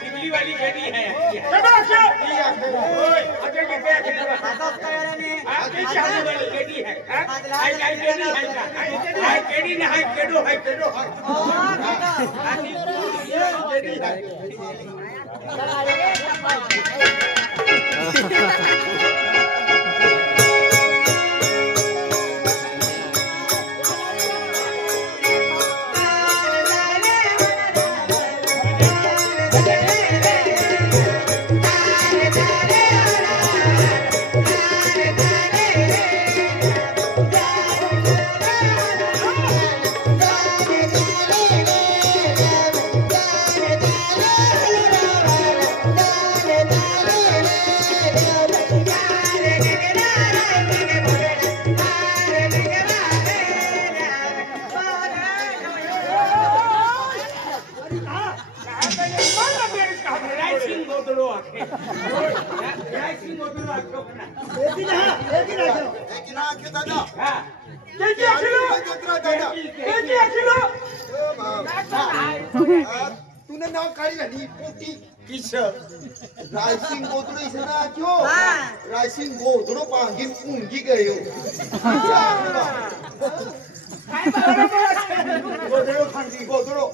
शिवली वाली केडी है केडी है केडी ना है केडो है तूने नाव काढी घाली पोटी किस रायसिंग गोदडो इसना क्यों रायसिंग गोदडो पांगी पुंगी गयो गोदडो पांगी गोदडो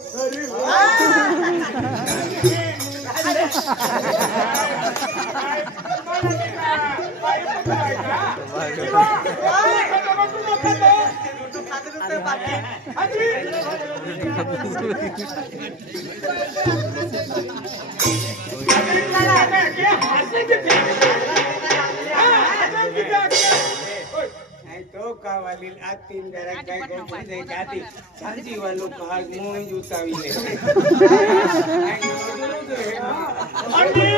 तो कावाली आज 3 जरा काय गोठी जाती सांजी वालों का आज मुंह जुतावी ले अंडी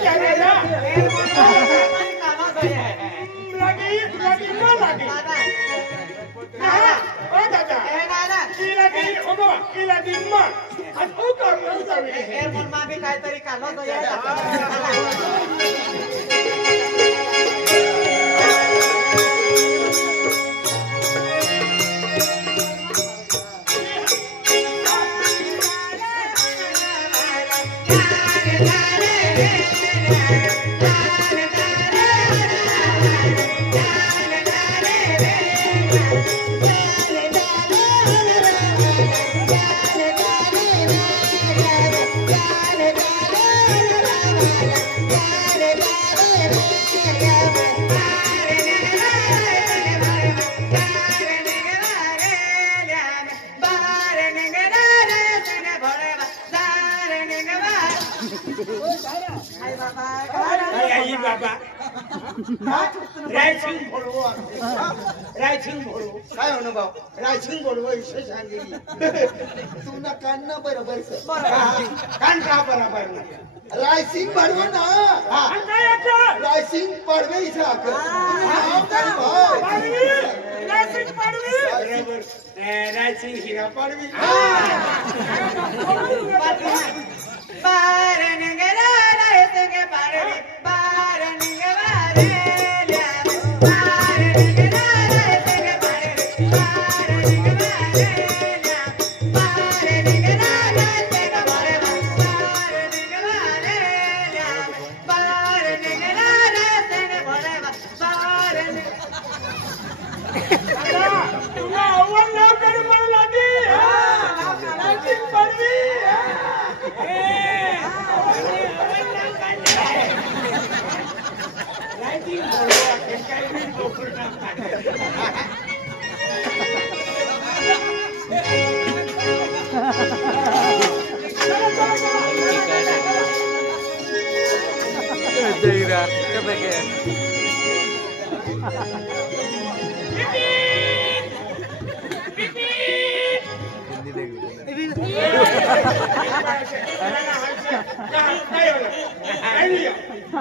क्या रे लगी ना लगी ओ दादा किला दी मा आज ओ का जुतावी एअर मन मा भी काहीतरी काढलो तो या रायसिंग बोलू काय होणं भाऊ रायसिंग बोलू विषय सांगेली तुला कान ना बरोबर कान का बरोबर रायसिंग पडवं ना रायसिंग पडवे इथं रायसिंग हिरा पडवी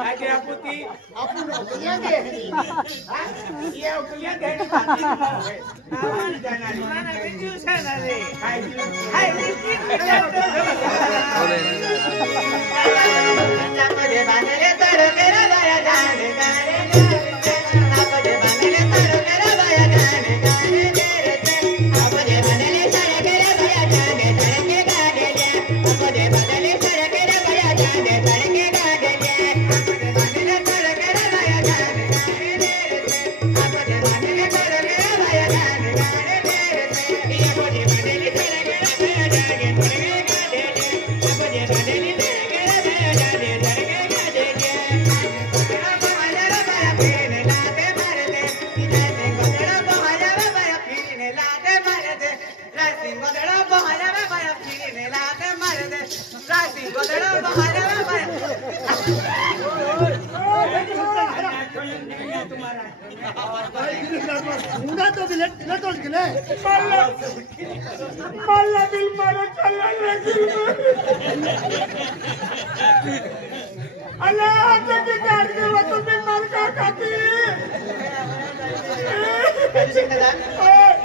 आगे आपुती आपण नोकऱ्या घ्यायची ये नोकऱ्या घ्यायची बाकी आहे आम्हाला जाणार मला दिवसाला रे हाय रे बांधले तर मेरा दया जाने गाने आपने बांधले तर मेरा दया जाने गाने तेरे आपने बांधले तर मेरा दया जाने तेरे गाने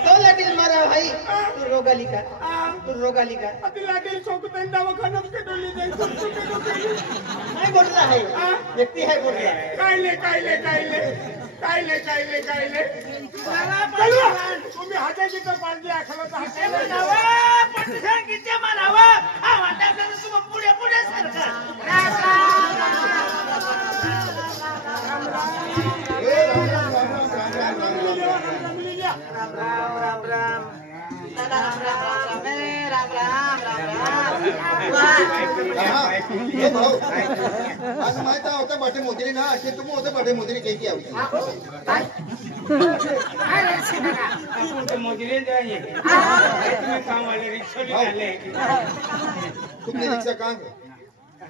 तो लगील मारा भाई तू रोगाली का नाही बोल रहा है व्यक्ति है बोल रहा है तुम्ही हाताची तर पालखी आखला पुढे पुढे आज माहिती होता बाटे मोदरी ना असे तुम्ही होते बाटे मोदरी काही की आवडी मोदी जाइए काम वाले रिक्शा निकाले तुम्ही रिक्षा का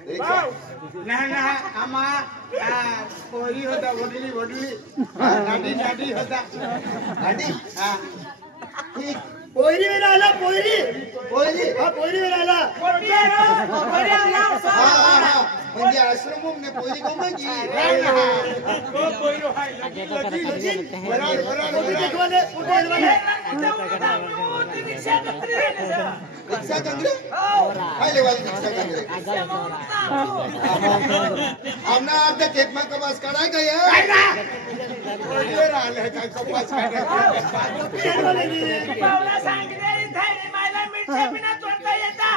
रिक्षा ना आमा पोरी होता वडली नाटी होता आधी ठीक पोयरी वेळ आला पोयरी पोयरी आला हा म्हणजे आश्रम ने पोयरी को म्हणजे रिक्षा कांगरे काय लेवाली रिक्षा कांगरे आमना आपल्या खेतमा कपास काढाय का यार काय कपास बिना तोडता येता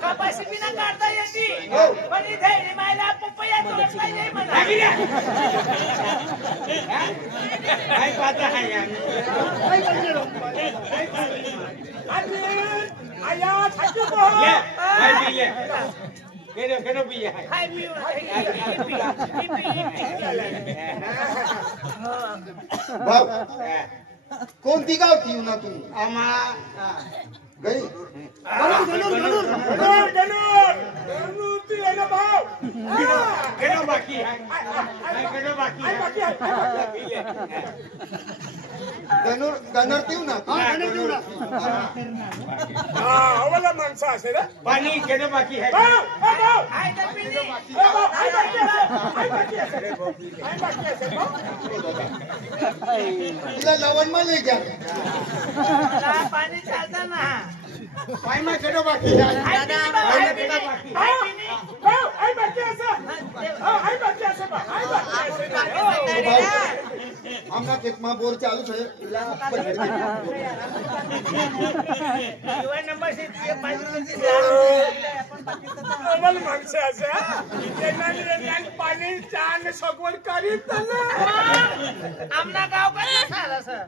कपाशी बिना काढता येते पण इथे मायला पपया तोडता येई म्हणा काय पाहता आहे आया थाकी केनो भी है हाय मी भाऊ कोणती गाव ती ना तुम्ही आमा गई केनो बाकी है केनो बाकी है गनर तीव ना अवला माणसं असे ना पानी केनो बाकी है तिला लवण मा लई जा पाणी चालतं ना पाई में केनो बाकी है आमना खेतमा बोर चालू छे माणसं असं पाणी चांग सगवड करीत आमना गाव कसं झालं सर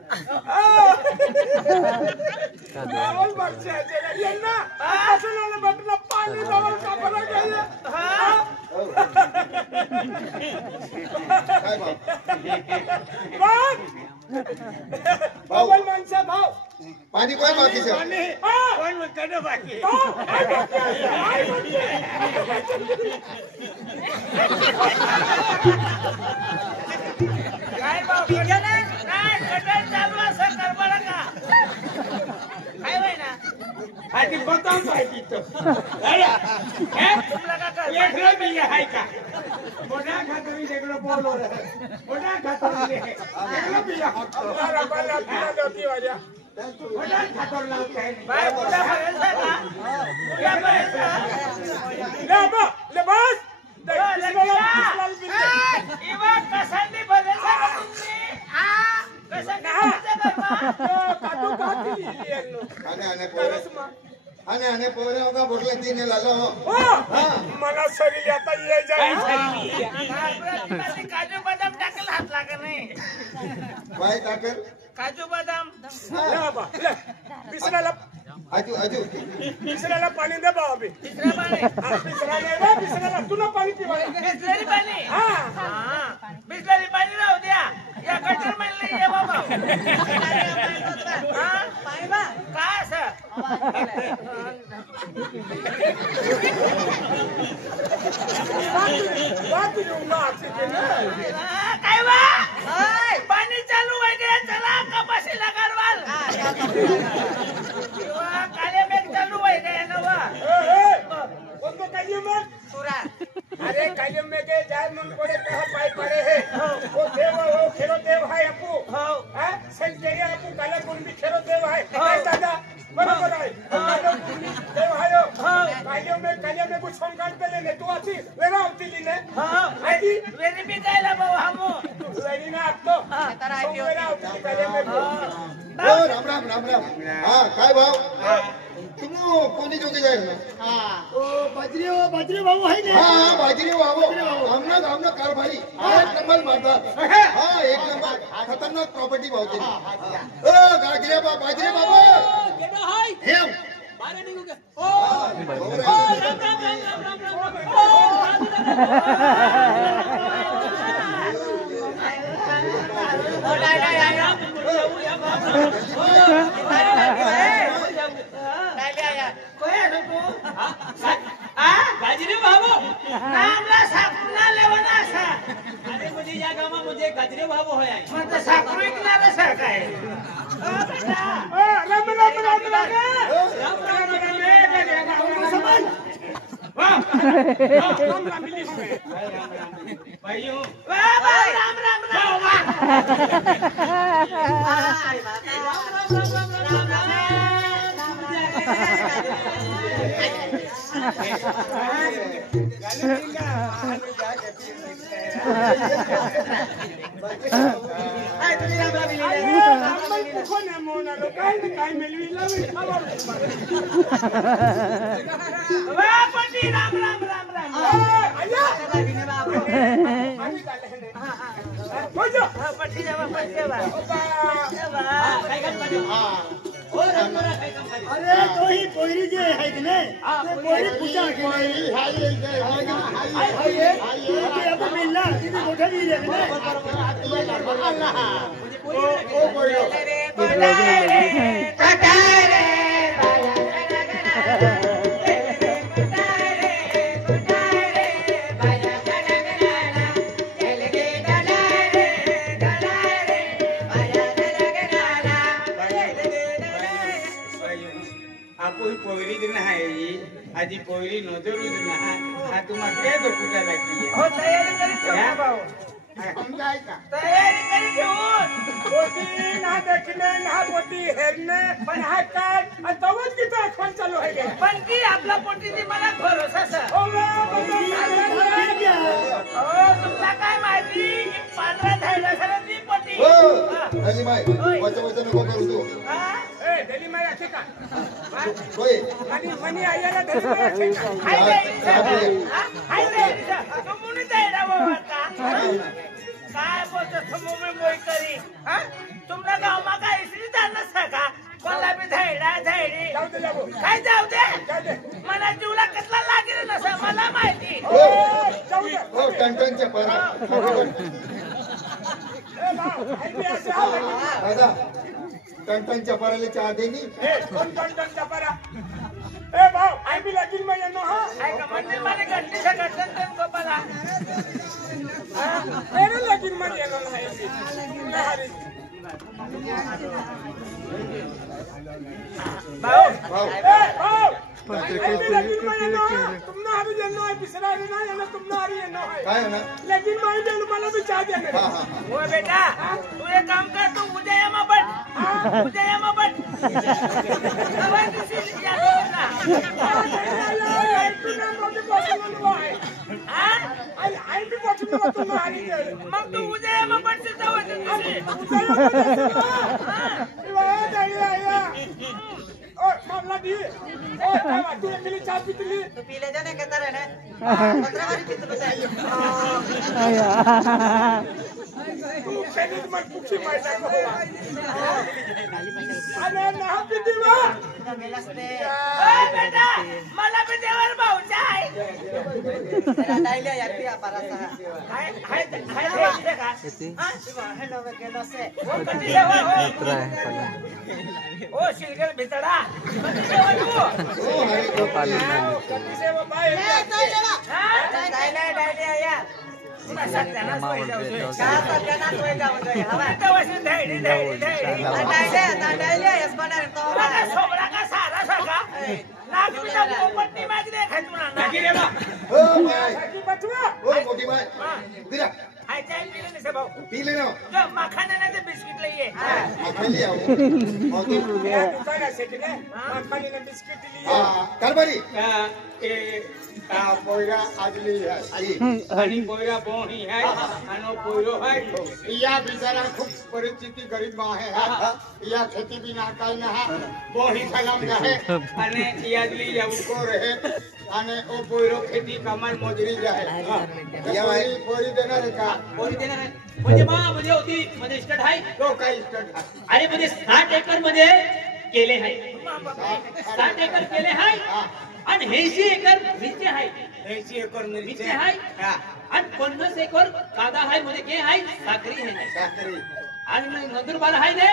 यांना असं म्हटलं पाणी जवळ कापला गेलं काय भाऊ माणसा भाऊ पाणी कोण बाकी छे कौन केनो बाकी काय भाऊ काय कटल चालू असं करबडा का काय होय ना आधी बताओ पाहिजे तो अरे तुला का कर एकला भी है का मोटा खाता भी देखलो बोलो रे मोटा खाता भी एकला भी है तुम्हारा बाला तुला दोती वाजा मोटा खाता लावत आहे बाय कुठे बघायचं का कुठे बघायचं ले बा ले बस इवा कसांनी बघायचं का तुम्ही कसांनी काटू काटी आने पोरे होगा बोरले तीन लालो मला शरीर आता ये जाय काजू बदाम टाकला हात लागा नाही काय टाकर काजू बदाम बिस्मिल्लाह आजू आजू तिसऱ्याला पाणी दे भाऊ बी तिसरा पाणी तिसरा नाही रे, तिसऱ्याला तुला पाणी पिवायला बिसलेरी पाणी हा बिसलेरी पाणी राहू द्या या गटर म्हणले ये बाबा पाणी बा काय असं काय बा पाणी चालू वगैरे चला कपाशी लगाडवाल काले मेघ चालू वगैरे नवा कोणतो कालियम में सुरा अरे कालियम में के जाय मन पड़े कहां पाई पड़े है वो देव वो खेरो देव है अपू हो हां संजय अपू काला कुंडी खेरो देव है काय दादा बरोबर आहे कालियम कुंडी देव है कालियम में कुछ हम काट ले तू आती वेरा होती लीने हो आती वेरी बी जायला भाऊ हमो वेरी ना आपतो वेरा होती कालियम में ओ राम राम राम राम हा काय भाव तुम कोणी जोगे जाय ना ओ बाजरी भाऊ आहे ना हा बाजरी वावो हमना कारभारी एक नंबर मारता हा एक नंबर खतरनाक प्रॉपर्टी भाव केली ओ गाजरे बाजरी बाबा केडा हाय हेम बारे निघू के ओ राम गाजरे बाबू नामला साखरूना लेवना असा अरे मुझे या गावा मुझे गाजरे बाबू होय आहे म्हणतो साखरू विकणार असं काय बेटा राम राम राम राम भाइयों राम राम अरे तो ही कोयरी जे आहे की नाही ते कोयरी पूजा केली हाय अब मिलना तिथे मोठा वीर आहे आजी पोयरी नजर हा तुम्हाला काय दुखुटा लागली हो तयारी करी ठेवा भाऊ समजाय का तयारी करी ठेवून पोटी ना देखणे ना पोटी हेरणे पण हा काय तवच किती आठवण चालू आहे पण की आपला पोटीची मला भरोसा सर हो तुमला काय माहिती की पांढरा धायला सर ती पोटी हो आणि माय वच नको करू तू ए दिल्ली मध्ये असे का होय मनी आयाला दिल्ली मध्ये असे का हाय रे हाय रे तो मुनी धायला बाबा का काय बोलतो समोर मोई करी हा तुमला गाव मा काय इसरी जाणस का कोणला बी धायडा धायडी काय जाऊ दे मला जीवला कसला लागेल नसा मला माहिती हो टनटनच्या दादा टनटनच्या परालीच्या आधीनी ए भाऊ आई भी लगीन में येनो हा काय का मंदिर मध्ये घंटी से घटन तन गोपाला मेरे लगीन में येनो नाही भाऊ भाऊ आई भी लगीन में येनो तुमने हरी येनो है बिसरा रे ना येनो तुमने हरी येनो है काय ना लेकिन मैं देनो मला भी चाह देने हा हा वो बेटा तू एक काम कर तू उद्या या मग उद्या या मग दवाई दिसी या ना आई भी पछुआ तुमने हरी दे मग तू उद्या या मग से दवाई दिसी ओ मामला मला दी ए काय तू एकली चहा पितली तू पिले जा ना कतर ना पत्रवारी पितलो साहेब तू खेळीत मग कुठची माहिती आहे अरे ना पिती वा गेलासते ए बेटा मला बी देवर भाऊचा आहे तेरा डायलिया यार पिया परसा हाय हाय हाय हे का हां हेलो गेलासे ओ कधी देवा ओ शिलगल भितडा कधी देवा तू कधी से वो बाय डायलिया या पुन्हा सत्यानाश होई जाऊ दे का सत्यानाश होई जाऊ दे हवा तवशी धैडी डायलिया यस बनार तो मला सोबडा का सारा सका नागवीचा पोपटनी मागणे खाय तुला नागी रे बा हो बाय की बचवा हो मोठी बाय दिरा हाय चाय पीले नसे भाऊ पी लेना जो मखाने बिस्किट लइए खाली आओ मोठी या दुकान से कि ना खाली ने बिस्किट लिए हां कारभारी पोयरा आजली आणि पोयरा बोही है आणि पोयरो है या बिचारा खूप परिस्थिती गरीब आहे या खेती बिना काय ना बोही सलाम आहे आणि याजली यावको रहे आणि ओ पोयरो खेती कमाल मजुरी जाहे या पोरी देणार का कोणी देणार आहे म्हणजे म्हणजे होती म्हणजे स्टड आहे तो काय स्टड अरे म्हणजे 60 एकर मध्ये केले आहे 60 एकर केले आहे आणि 80 एकर मिरची आहे 80 एकर मिरची आहे आणि 50 एकर कांदा आहे म्हणजे के आहे साखरी आहे साखरी आणि नंदुरबार आहे ने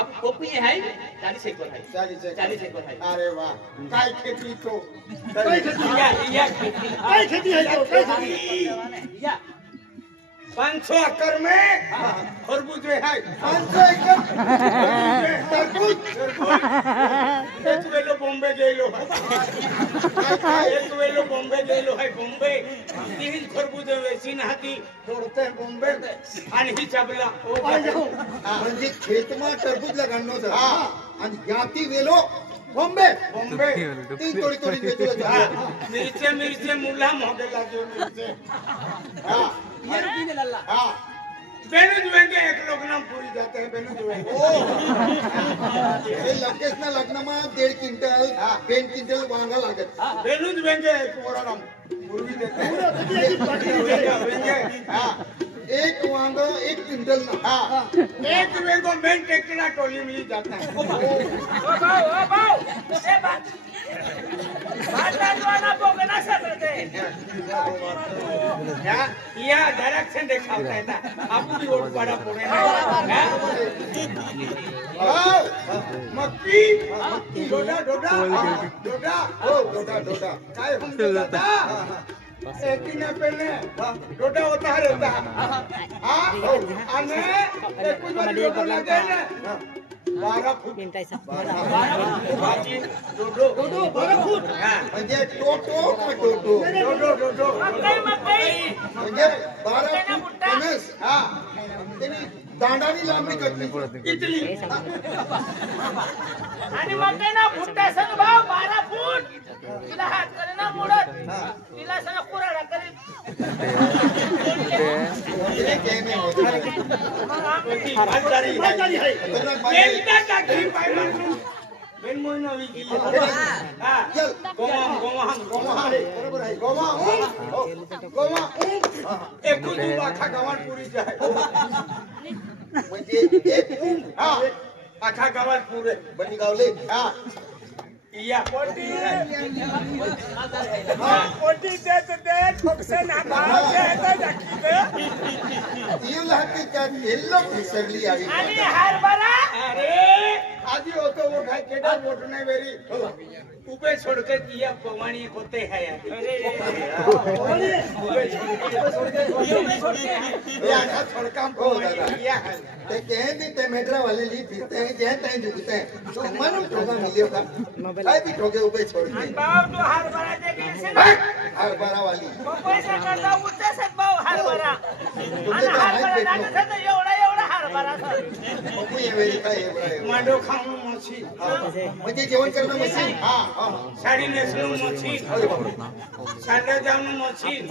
आप कोपी आहे 40 एकर आहे 40 एकर आहे अरे वाह काय खेती तो काय खेती या खेती काय खेती है तो काय खेती या 500 एकड़ में खरबूज है 500 एकर तरबूज एक वेलो बॉम्बे गेलो एक वेलो बॉम्बे गेलो है बॉम्बे तीन खरबूज वेची नाती तोडते बॉम्बे आणि ही चाबला ओ म्हणजे खेतमा टरबूज लगाणो छ आणि याती वेलो बॉम्बे बॉम्बे ती तोडी तोडी वेचला मिरचे मुला मोगे लागो मिरचे हां ये रुपये ने लल्ला हां बेनुज वेंगे एक लोग नाम पूरी जाते हैं बेनुज वेंगे ओ हे लगेच ना लग्नमा 1.5 क्विंटल 2 क्विंटल वांगा लागत बेनुज वेंगे एक पोरा नाम पूर्वी देते हैं वेंगे हां एक वांगा 1 क्विंटल ना हाँ एक वेंगो मेन टेकना टोली में जाता है ओ भाऊ ए बात भाजवाना बोगना सतते या डायरेक्शन देखा होता है आपको भी वोट पड़ा पड़े मक्की डोडा डोडा डोडा ओ डोडा डोडा काय हम डोडा एक ही ने पहले डोडा होता है रहता हाँ आने एक कुछ बार डोडा लगे ना 12 फुट 12 फुट म्हणजे टोटो का टोटो डोडो मकई म्हणजे 12 फूट 50 हाँ त्यांनी दांडानी लांबी कटली इतनी आणि मकई ना फुटता संग भाऊ 12 फूट तिला हात करे ना मोडत तिला संग पुराडा करी हे कहने होते भाजदारी भाजदारी है बेलता टाकी पाय मारू बेन मोइनो विकी हां चल गोमा बरोबर आहे गोमा एक कुदू आखा गावात पुरी जाय म्हणजे एक हां आखा गावात पुरे बनी गावले हां या पोटी पोटी दे ठोकसे ना भाव दे जाकी दे यू लागते का येल्लो फिसरली आली आणि हरभरा अरे आधी होतो वो काय केडा वोट नाही वेरी उबे छोड़ के दिया पवानी होते हैं यार छोड़ काम को किया है ते कहीं भी ते मेट्रा वाले ली फिरते हैं जहाँ तहीं झुकते हैं तो मालूम ठोका मिलेगा काय भी ठोके ऊपर छोड़ के भाऊ तू हरभरा देखील से ना हर बारा वाली पैसा करता उठते सत भाऊ हरभरा आणि हरभरा टाकत एवढा हरभरा मग ये वेरी काय ये बरा मांडो खाऊन मशीन म्हणजे जेवण करणं मशीन हा साडी नेसणं मशीन सांड्या जाणं मशीन ती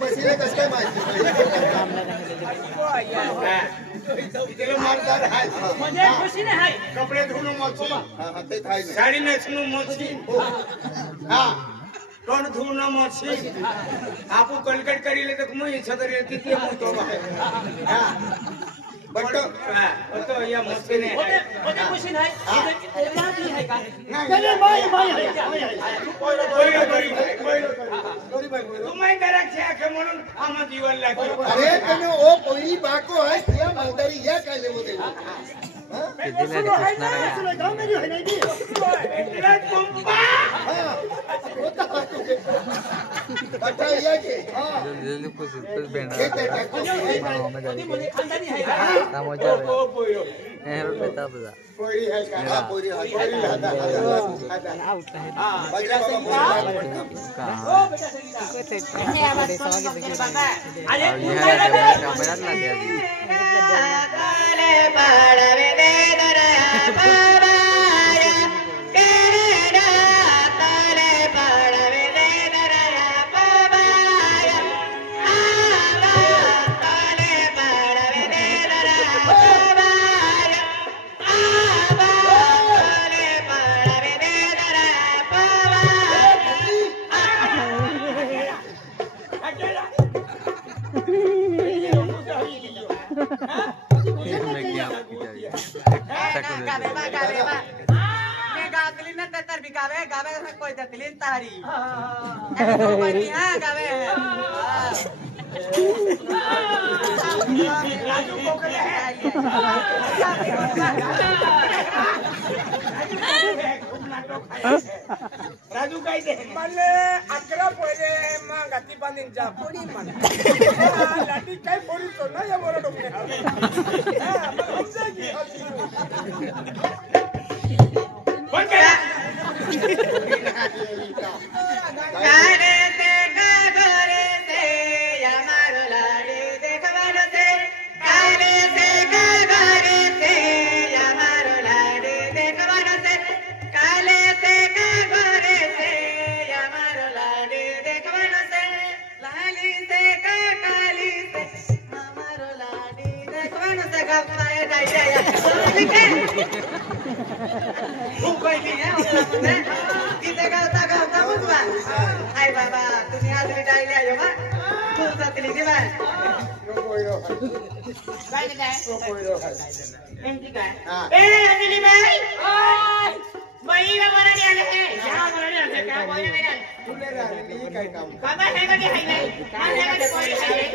मशीन आहे कसं काय माहिती तिला मारदार आहे म्हणजे मशीन आहे कपडे धुणं मशीन ते थाय साडी नेसणं मशीन हा तोंड धुणं मशीन आपू कलकट करीले तर मग इच्छा करीले किती मोठो हा बट तो या मशीन आहे होते मशीन आहे इथे आहे का तुम्ही घरात म्हणून आम्हाला जीवन लागतो अरे तने ओ कोई बाको है या मालदारी या काय लेवो दे गाँव में जो है नहीं दी बटा या के हां म्हणजे खानदानी आहे का पोरी है का पोरी ओ बेटा संगीता अरे काले पाड़वे दे दरया बाबाया केड़ा काले पाड़वे दे दरया बाबाया आवा काले पाड़वे दे दरया बाबाया आवा काले पाड़वे दे दरया गावे कोई दतली तारी कोई हां गावे राजू कोकले है राजू काय दे मला 11 पहिले मग गती बांधून जा कोणी म्हणा लाठी काय पोरीचो ना या मोर डोंगे पण काय कारे से कागरे से हमारो लाडे देखवानो से कारे से कागरे से हमारो लाडे देखवानो से काले से कागरे से हमारो लाडे देखवानो से लाली से काली से हमारो लाडे देखवानो से गप्पा जाय जाय खूप पहिली आहे किती गावता मुजवा आई बाबा तुम्ही आज रिटायले आहे बा खूप जातली की बा काय काय एंटी काय ए अंजली बाई ओय बाई बाबा रे आले है या बोला रे आले का बोला रे तुले राहिली काय काम बाबा हे गडी आहे नाही हे गडी कोणी आहे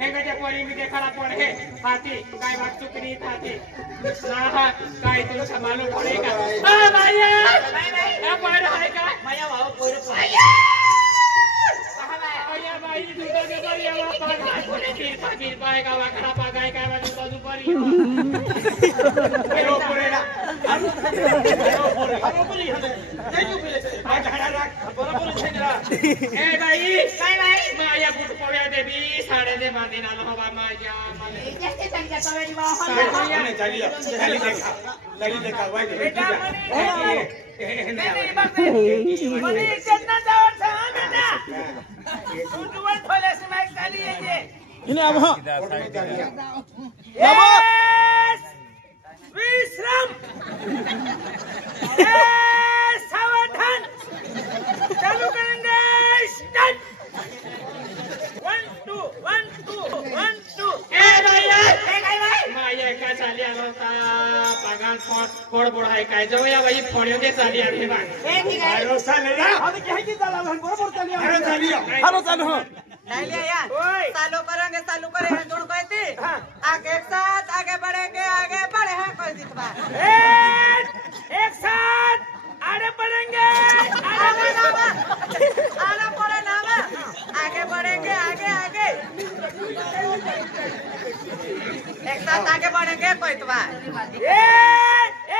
हे गड्या पोरी मी देखा पडे हाती काय वाग चुकरी हाती ना काय तुमचा मालूम पडेगा आ बाया बाई बाई या पड आहे का माया भाऊ पोर आया बाई तुझा के बरी आवा पाग कोणी की पागी बाय का वाकडा पागाय काय वाजू बाजू परी pero por era बरोबरी हले तेजू पे आ झाडा राख बरोबर छेगरा ए बाई बाई बाई माया गुट पोया देवी साडे दे बांधीन आलो हवा माया मला जास्त संख्या सवयी वा ने चलिया लड़ी देखा वाई बेटा मने मने इतना जावर था बेटा तू जुवल खोले से माइक खाली है ये विश्राम सावधान चालू करेंगे स्टार्ट 1 2 1 2 1 2 ए भैया ए काय भाई माया काय चाली आलो का पागाल फोड फोड आहे काय जाऊ या बाई फोड्यो दे चाली आले बा ए ठीक आहे अरे सालेला अरे क्या है कि चला बरोबर चलिए अरे चलिया हेलो चलो डालिया यार ओए चालू करेंगे दोनों कहते आगे एक साथ आगे बढ़ेंगे आगे बढ़े हैं कोई दिखवा एक साथ आगे बढ़ेंगे आगे बढ़े ना आगे बढ़ेंगे आगे आगे एक साथ आगे बढ़ेंगे कोई दिखवा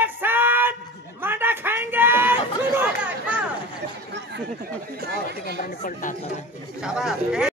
एक साथ मांडा खाएंगे शुरू शाबाश